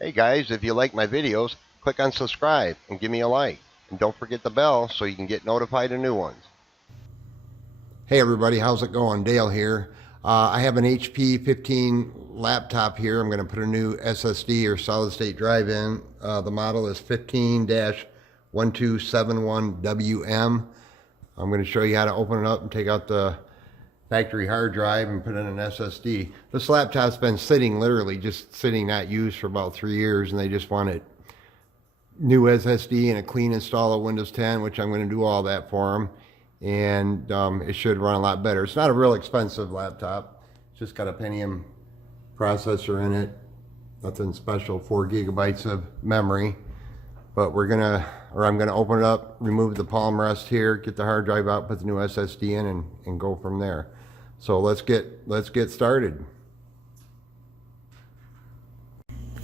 Hey guys, if you like my videos, click on subscribe and give me a like. And don't forget the bell so you can get notified of new ones. Hey everybody, how's it going? Dale here. I have an HP 15 laptop here. I'm going to put a new SSD or solid state drive in. The model is 15-1271WM. I'm going to show you how to open it up and take out the factory hard drive and put in an SSD. This laptop's been sitting, literally just sitting, not used, for about 3 years, and they just want it new SSD and a clean install of Windows 10, which I'm going to do all that for them. And it should run a lot better. It's not a real expensive laptop. It's just got a Pentium processor in it. Nothing special, 4 gigabytes of memory. But I'm gonna open it up, remove the palm rest here, get the hard drive out, put the new SSD in, and go from there. So let's get started.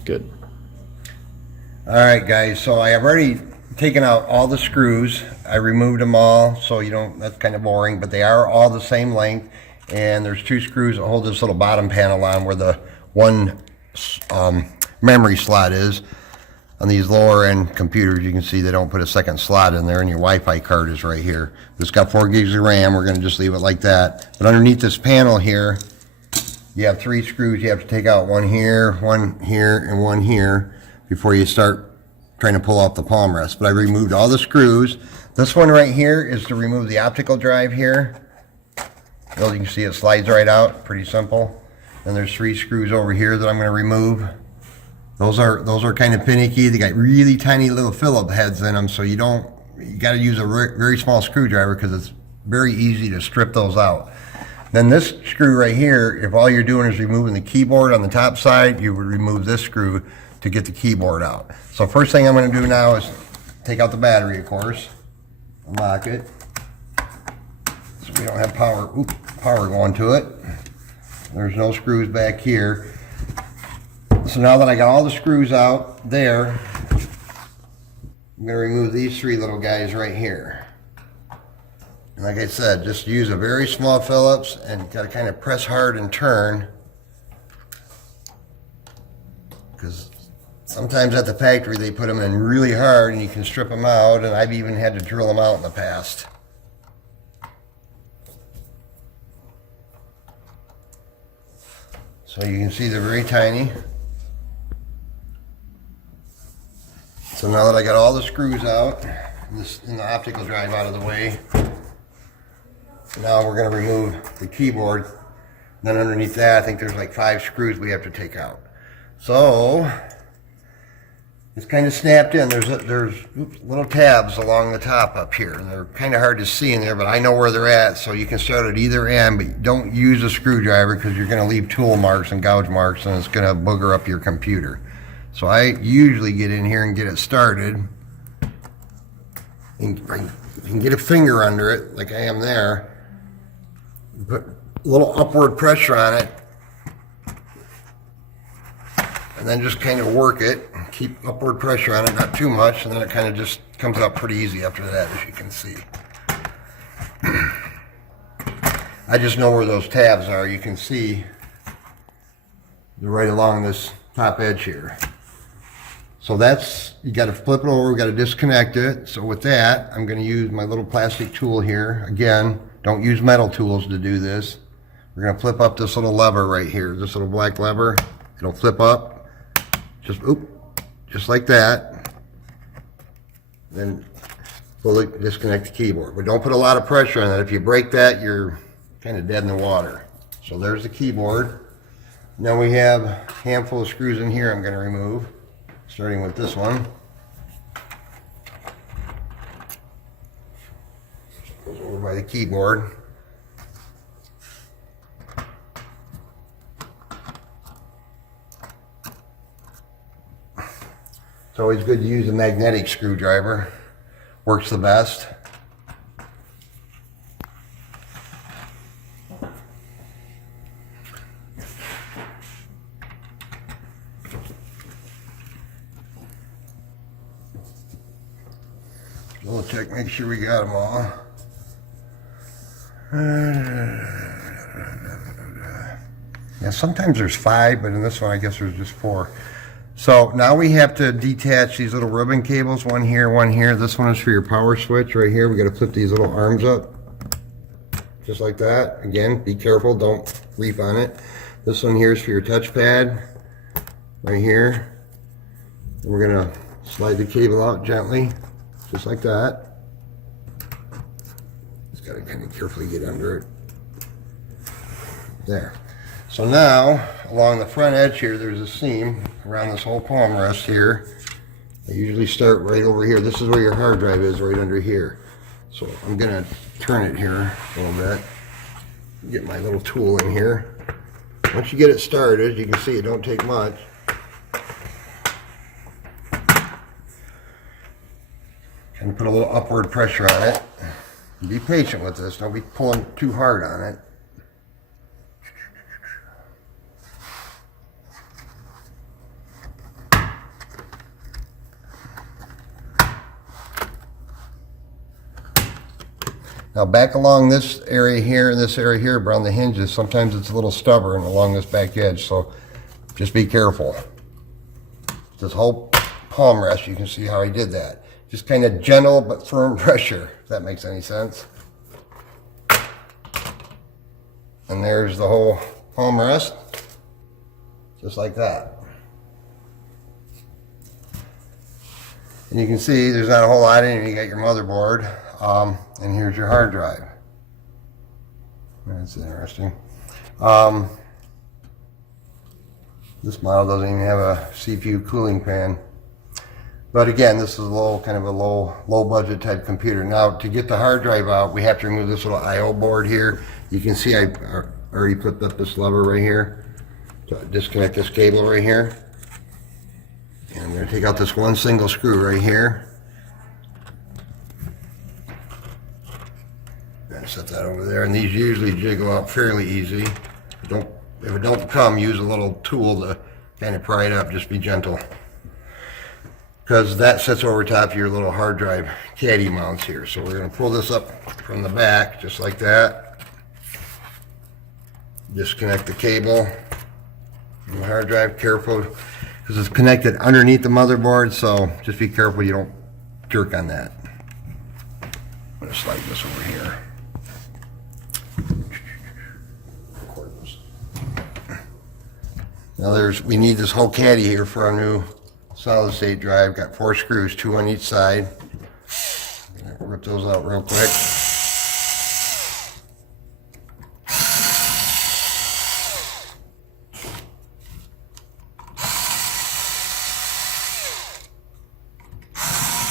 Good. All right, guys, so I have already taken out all the screws. I removed them all, so that's kind of boring, but they are all the same length. And there's 2 screws that hold this little bottom panel on where the one memory slot is. On these lower end computers, you can see they don't put a second slot in there, and your Wi-Fi card is right here. It's got 4 gigs of RAM. We're going to just leave it like that. But underneath this panel here, you have 3 screws. You have to take out one here, and one here before you start trying to pull off the palm rest. But I removed all the screws. This one right here is to remove the optical drive here. As you can see, it slides right out. Pretty simple. And there's 3 screws over here that I'm going to remove. Those are kind of finicky. They got really tiny little Phillip heads in them, so you got to use a very small screwdriver because it's very easy to strip those out. Then this screw right here, if all you're doing is removing the keyboard on the top side, you would remove this screw to get the keyboard out. So first thing I'm going to do now is take out the battery, of course, unlock it, so we don't have power going to it. There's no screws back here. So now that I got all the screws out there, I'm going to remove these 3 little guys right here. And like I said, just use a very small Phillips and got to kind of press hard and turn, because sometimes at the factory they put them in really hard and you can strip them out, and I've even had to drill them out in the past. So you can see they're very tiny. So now that I got all the screws out and the optical drive out of the way, now we're going to remove the keyboard. Then underneath that, I think there's like 5 screws we have to take out. So it's kind of snapped in. There's little tabs along the top up here, and they're kind of hard to see in there, but I know where they're at, so you can start at either end, but don't use a screwdriver because you're going to leave tool marks and gouge marks, and it's going to booger up your computer. So I usually get in here and get it started, and you can get a finger under it like I am there, put a little upward pressure on it, and then just kind of work it. Keep upward pressure on it, not too much, and then it kind of just comes out pretty easy after that, as you can see. I just know where those tabs are. You can see they're right along this top edge here. So you got to flip it over, we got to disconnect it. So with that, I'm going to use my little plastic tool here. Again, don't use metal tools to do this. We're going to flip up this little lever right here, this little black lever. It'll flip up, just like that. Then fully disconnect the keyboard. But don't put a lot of pressure on that. If you break that, you're kind of dead in the water. So there's the keyboard. Now we have a handful of screws in here I'm going to remove, starting with this one. Goes over by the keyboard. It's always good to use a magnetic screwdriver. Works the best. We'll check, make sure we got them all. Yeah, sometimes there's 5, but in this one I guess there's just 4. So now we have to detach these little ribbon cables, one here, one here. This one is for your power switch right here. We got to flip these little arms up, just like that. Again, be careful, don't reef on it. This one here is for your touchpad, right here. And we're gonna slide the cable out gently, just like that. Just gotta kind of carefully get under it. There. So now, along the front edge here, there's a seam around this whole palm rest here. I usually start right over here. This is where your hard drive is, right under here. So I'm gonna turn it here a little bit. Get my little tool in here. Once you get it started, you can see it don't take much. Kind of put a little upward pressure on it. Be patient with this. Don't be pulling too hard on it. Now back along this area here and this area here around the hinges, sometimes it's a little stubborn along this back edge, so just be careful. This whole palm rest, you can see how I did that. Just kind of gentle but firm pressure, if that makes any sense. And there's the whole palm rest, just like that. And you can see there's not a whole lot in it. You got your motherboard. And here's your hard drive. That's interesting. This model doesn't even have a CPU cooling fan. But again, this is kind of a low budget type computer. Now to get the hard drive out, we have to remove this little I/O board here. You can see I already flipped up this lever right here to disconnect this cable right here. And I'm going to take out this one single screw right here. Set that over there, and these usually jiggle out fairly easy. If it don't come, use a little tool to kind of pry it up. Just be gentle, because that sits over top of your little hard drive caddy mounts here. So we're going to pull this up from the back, just like that. Disconnect the cable from the hard drive. Careful, because it's connected underneath the motherboard. So just be careful you don't jerk on that. I'm going to slide this over here. Now we need this whole caddy here for our new solid state drive. Got 4 screws, 2 on each side. Rip those out real quick.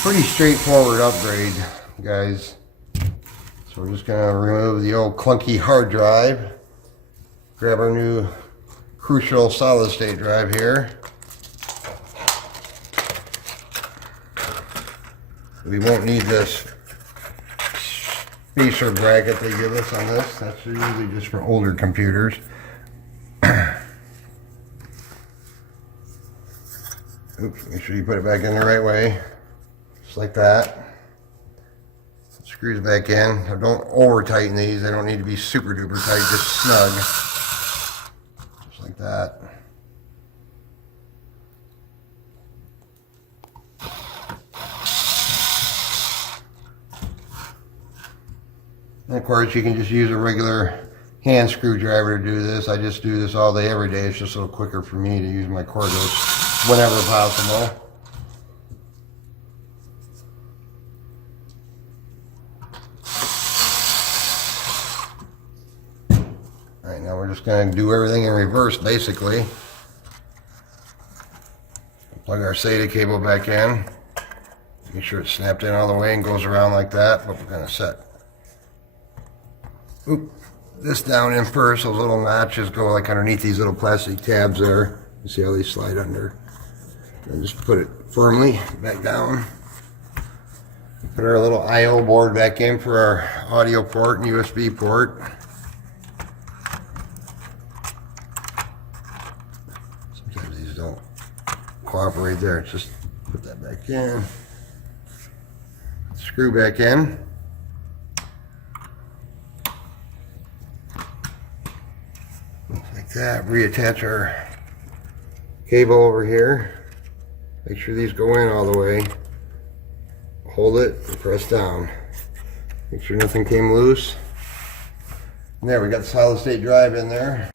Pretty straightforward upgrade, guys. So we're just gonna remove the old clunky hard drive. Grab our new crucial solid state drive here. We won't need this spacer bracket they give us on this. That's usually just for older computers. Oops, make sure you put it back in the right way. Just like that. Screws back in. Now don't over tighten these. They don't need to be super duper tight, just snug. Like that. And of course you can just use a regular hand screwdriver to do this. I just do this all day every day. It's just a little quicker for me to use my cordless whenever possible. Alright, now we're just going to do everything in reverse basically. Plug our SATA cable back in. Make sure it's snapped in all the way and goes around like that. But we're going to set this down in first. Those little notches go like underneath these little plastic tabs there. You see how they slide under. And just put it firmly back down. Put our little I/O board back in for our audio port and USB port. Sometimes these don't cooperate there. Just put that back in. Screw back in. Like that. Reattach our cable over here. Make sure these go in all the way. Hold it and press down. Make sure nothing came loose. And there, we got the solid state drive in there.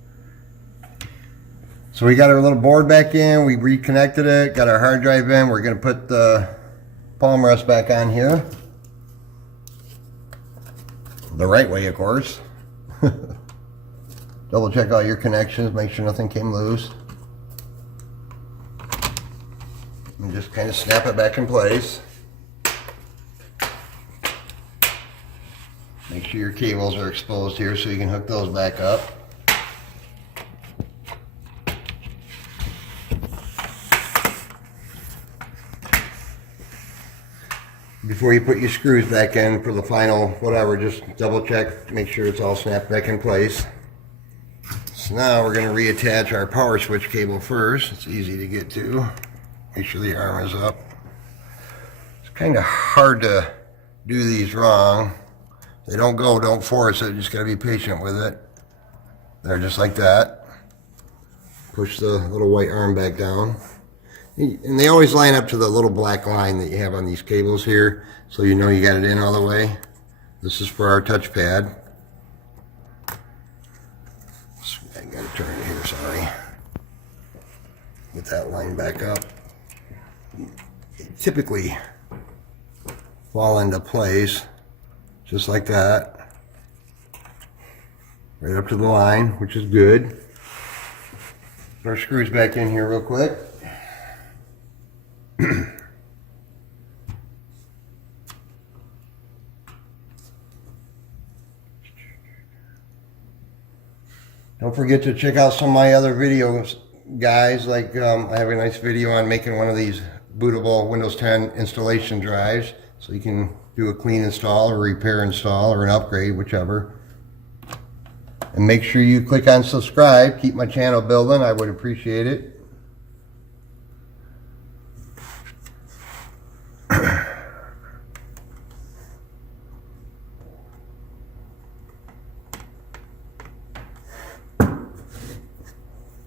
So we got our little board back in, we reconnected it, got our hard drive in. We're gonna put the palm rest back on here. The right way, of course. Double check all your connections, make sure nothing came loose. And just kind of snap it back in place. Make sure your cables are exposed here so you can hook those back up. Before you put your screws back in for the final whatever, just double check, make sure it's all snapped back in place. So now we're going to reattach our power switch cable first. It's easy to get to. Make sure the arm is up. It's kind of hard to do these wrong. They don't go, don't force it, just got to be patient with it. There, just like that. Push the little white arm back down. And they always line up to the little black line that you have on these cables here, so you know you got it in all the way. This is for our touchpad. I gotta turn it here, sorry. Get that line back up. Typically fall into place, just like that. Right up to the line, which is good. Put our screws back in here real quick. Don't forget to check out some of my other videos, guys. Like I have a nice video on making one of these bootable Windows 10 installation drives, so you can do a clean install or repair install or an upgrade, whichever. And make sure you click on subscribe. Keep my channel building. I would appreciate it.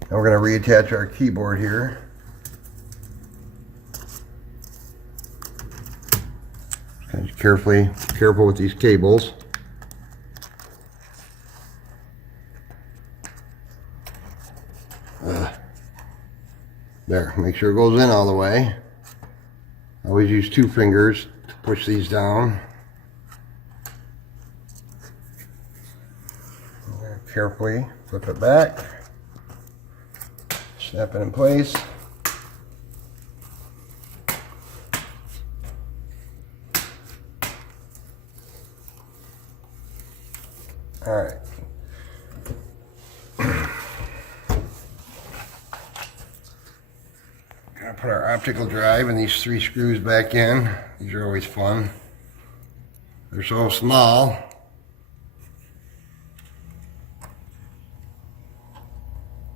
Now we're going to reattach our keyboard here. Kind of careful with these cables. There, make sure it goes in all the way. I always use 2 fingers to push these down. Carefully flip it back. Snap it in place. All right. Gonna put our optical drive and these 3 screws back in. These are always fun. They're so small.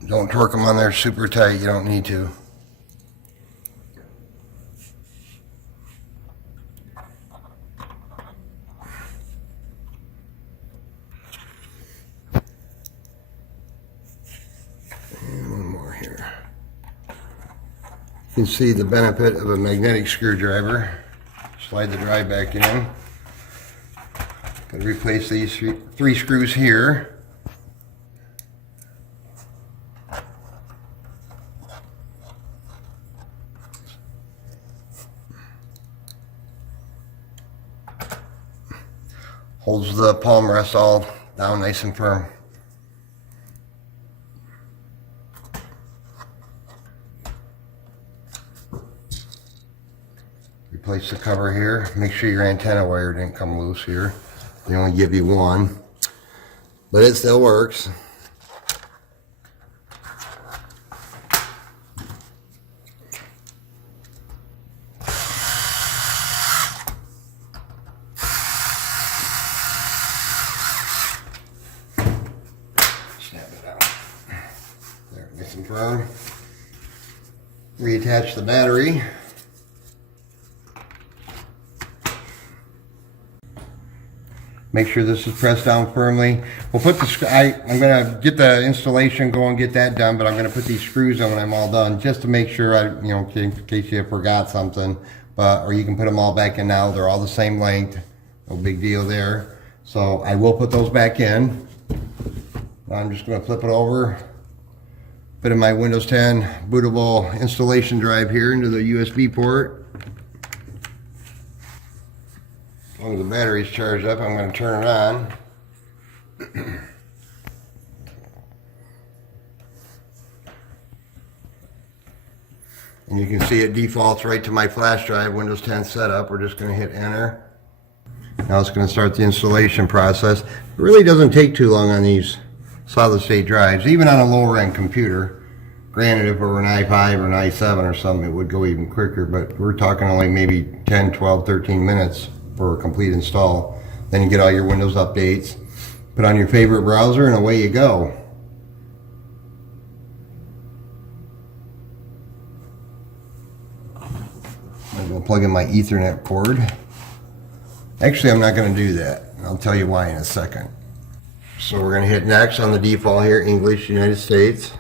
Don't torque them on there super tight, you don't need to. And one more here. You can see the benefit of a magnetic screwdriver. Slide the drive back in. Gotta replace these 3 screws here. Holds the palm rest all down nice and firm. Replace the cover here. Make sure your antenna wire didn't come loose here. They only give you 1, but it still works. Snap it out. There, nice and firm. Reattach the battery. Make sure this is pressed down firmly. We'll put the, I'm gonna get the installation going, get that done, but I'm gonna put these screws on when I'm all done, just to make sure in case you forgot something. Or you can put them all back in now. They're all the same length. No big deal there. So I will put those back in. Now I'm just gonna flip it over. Put in my Windows 10 bootable installation drive here into the USB port. As long as the battery's charged up, I'm going to turn it on. And you can see it defaults right to my flash drive, Windows 10 setup. We're just going to hit enter. Now it's going to start the installation process. It really doesn't take too long on these solid state drives, even on a lower end computer. Granted, if it were an i5 or an i7 or something, it would go even quicker, but we're talking only maybe 10, 12, 13 minutes for a complete install. Then you get all your Windows updates, put on your favorite browser, and away you go. I'm going to plug in my Ethernet cord. Actually, I'm not going to do that. I'll tell you why in a second. So we're going to hit next on the default here, English, United States.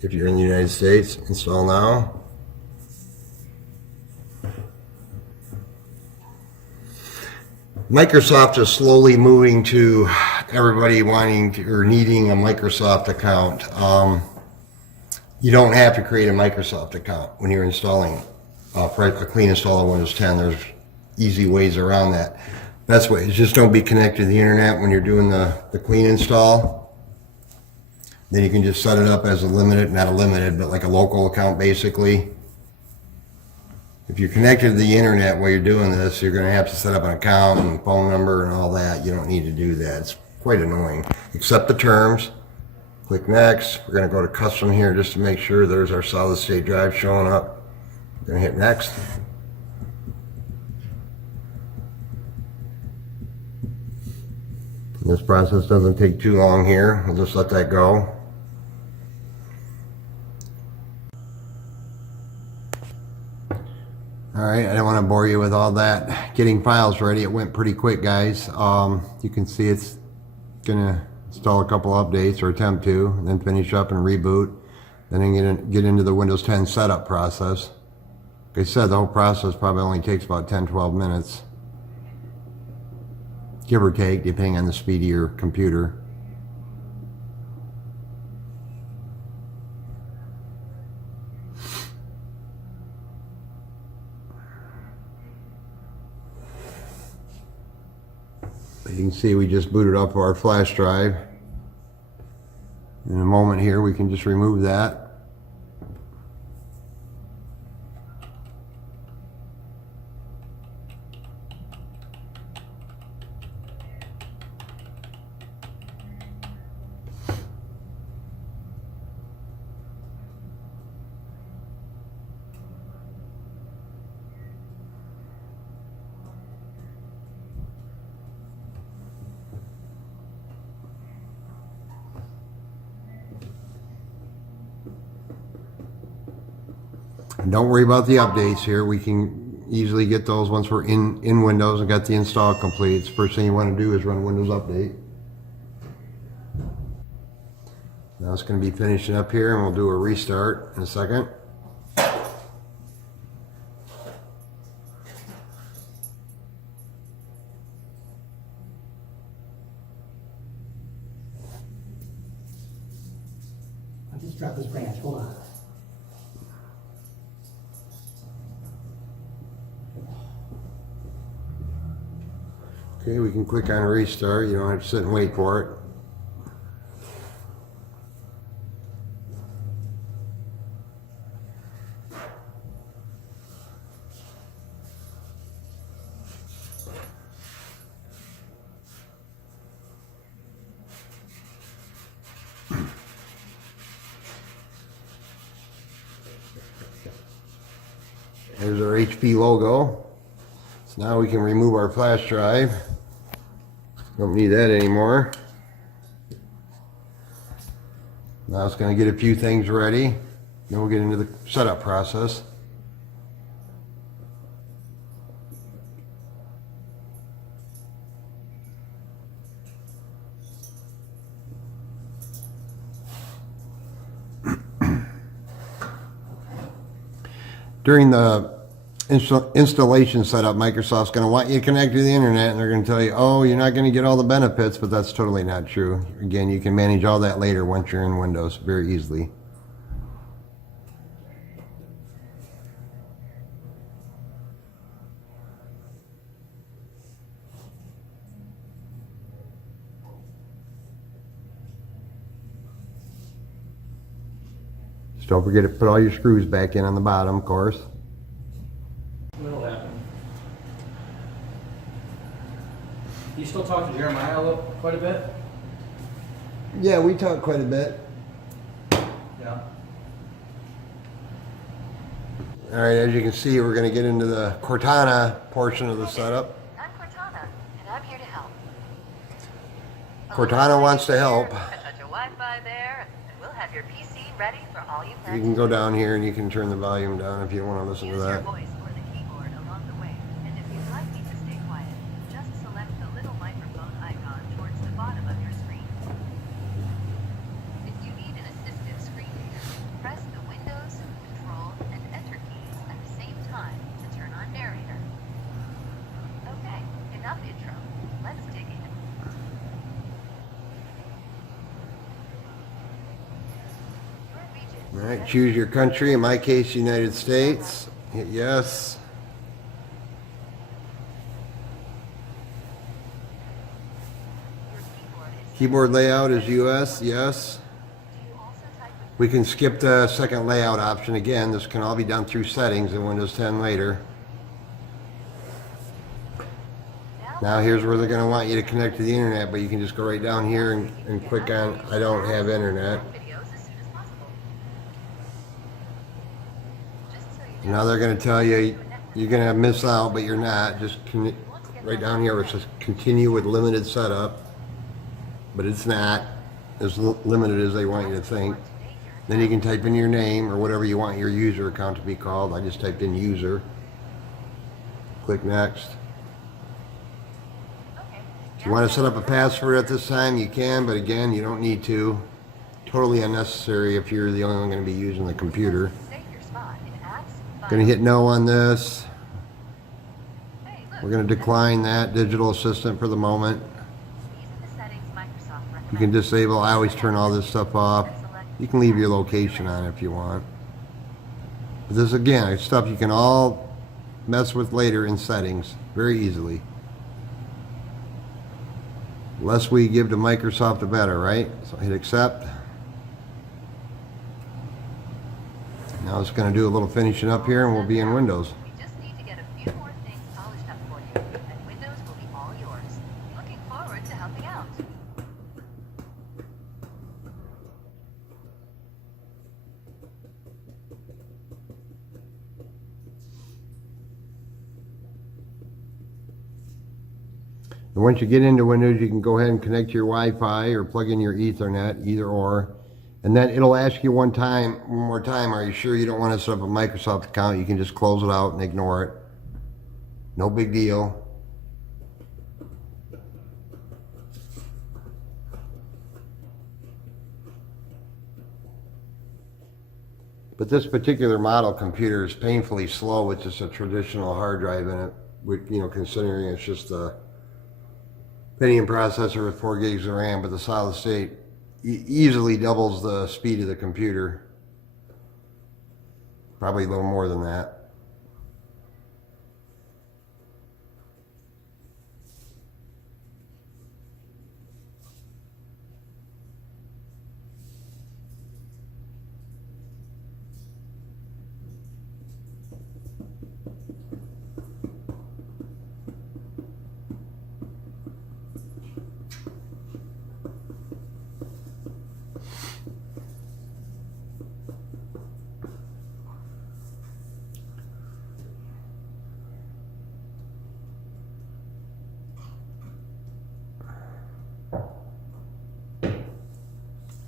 If you're in the United States, install now. Microsoft is slowly moving to everybody wanting to, or needing a Microsoft account. You don't have to create a Microsoft account when you're installing a clean install of Windows 10. There's easy ways around that. Best way is just don't be connected to the internet when you're doing the clean install. Then you can just set it up as a limited, not a limited, but like a local account basically. If you're connected to the internet while you're doing this, you're going to have to set up an account and phone number and all that. You don't need to do that. It's quite annoying. Accept the terms. Click next. We're going to go to custom here just to make sure there's our solid state drive showing up. We're going to hit next. This process doesn't take too long here. We'll just let that go. Alright, I don't want to bore you with all that. Getting files ready, it went pretty quick, guys. You can see it's going to install a couple updates, or attempt to, and then finish up and reboot. Then get into the Windows 10 setup process. Like I said, the whole process probably only takes about 10-12 minutes. Give or take, depending on the speed of your computer. You can see we just booted up our flash drive. In a moment here we can just remove that. And don't worry about the updates here. We can easily get those once we're in Windows and got the install complete. The first thing you want to do is run Windows Update. Now it's going to be finishing up here, and we'll do a restart in a second. I just dropped this branch. Hold on. Okay, we can click on restart. You don't have to sit and wait for it. There's our HP logo. So now we can remove our flash drive. Don't need that anymore. Now it's going to get a few things ready. Then we'll get into the setup process. during the installation setup, Microsoft's going to want you to connect to the internet, and they're going to tell you, oh, you're not going to get all the benefits, but that's totally not true. Again, you can manage all that later once you're in Windows very easily. Just don't forget to put all your screws back in on the bottom, of course. What'll happen? You still talk to Jeremiah quite a bit? Yeah, we talk quite a bit. Yeah. All right, as you can see, we're going to get into the Cortana portion of the setup. I'm Cortana, and I'm here to help. Cortana wants to help. Set your Wi-Fi there, and we'll have your PC ready for all you plan. You can go down here and you can turn the volume down if you want to listen to Use your that. voice or the keyboard along the way, and if you'd like me to stay quiet, just select the little microphone icon towards the bottom of your screen. If you need an assistive screen reader, press the Windows, Control, and Enter keys at the same time to turn on narrator. Okay, enough intro. Let's dig in. Your region. All right, choose your country. In my case, United States. Hit yes. Your keyboard is. Keyboard layout is US, yes. Do you also type with We can skip the second layout option again. This can all be done through settings in Windows 10 later. Now here's where they're going to want you to connect to the internet, but you can just go right down here and click on I don't have internet. videos as soon as possible. Just so you Now they're going to tell you you're going to miss out, but you're not. Just right down here where it says continue with limited setup, but it's not as limited as they want you to think. Then you can type in your name or whatever you want your user account to be called. I just typed in user. Click next. If you want to set up a password at this time, you can, but again, you don't need to. Totally unnecessary if you're the only one going to be using the computer. save your spot in apps. Going to hit no on this. Hey, look, We're going to decline that digital assistant for the moment. these are the settings Microsoft recommends. You can disable. I always turn all this stuff off. You can leave your location on if you want. But this again, it's stuff you can all mess with later in settings very easily. The less we give to Microsoft, the better, right? So hit accept. Now it's going to do a little finishing up here and we'll be in Windows. We just need to get a few more things polished up for you, and Windows will be all yours. Looking forward to helping out. And once you get into Windows, you can go ahead and connect to your Wi-Fi or plug in your Ethernet, either or. And then it'll ask you one more time, are you sure you don't want to set up a Microsoft account? You can just close it out and ignore it. No big deal. But this particular model computer is painfully slow. It's just a traditional hard drive in it, with, considering it's just a Pentium processor with 4 gigs of RAM, but the solid state easily doubles the speed of the computer. Probably a little more than that.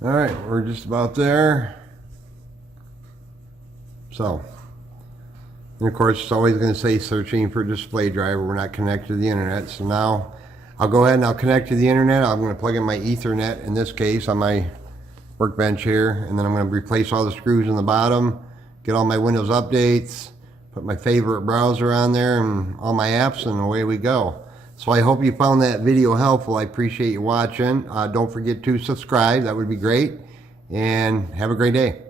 All right, we're just about there. So, and of course, it's always going to say searching for display driver. We're not connected to the internet. So now I'll go ahead and I'll connect to the internet. I'm going to plug in my Ethernet in this case on my workbench here. And then I'm going to replace all the screws in the bottom, get all my Windows updates, put my favorite browser on there and all my apps, and away we go. So I hope you found that video helpful. I appreciate you watching. Don't forget to subscribe. That would be great. And have a great day.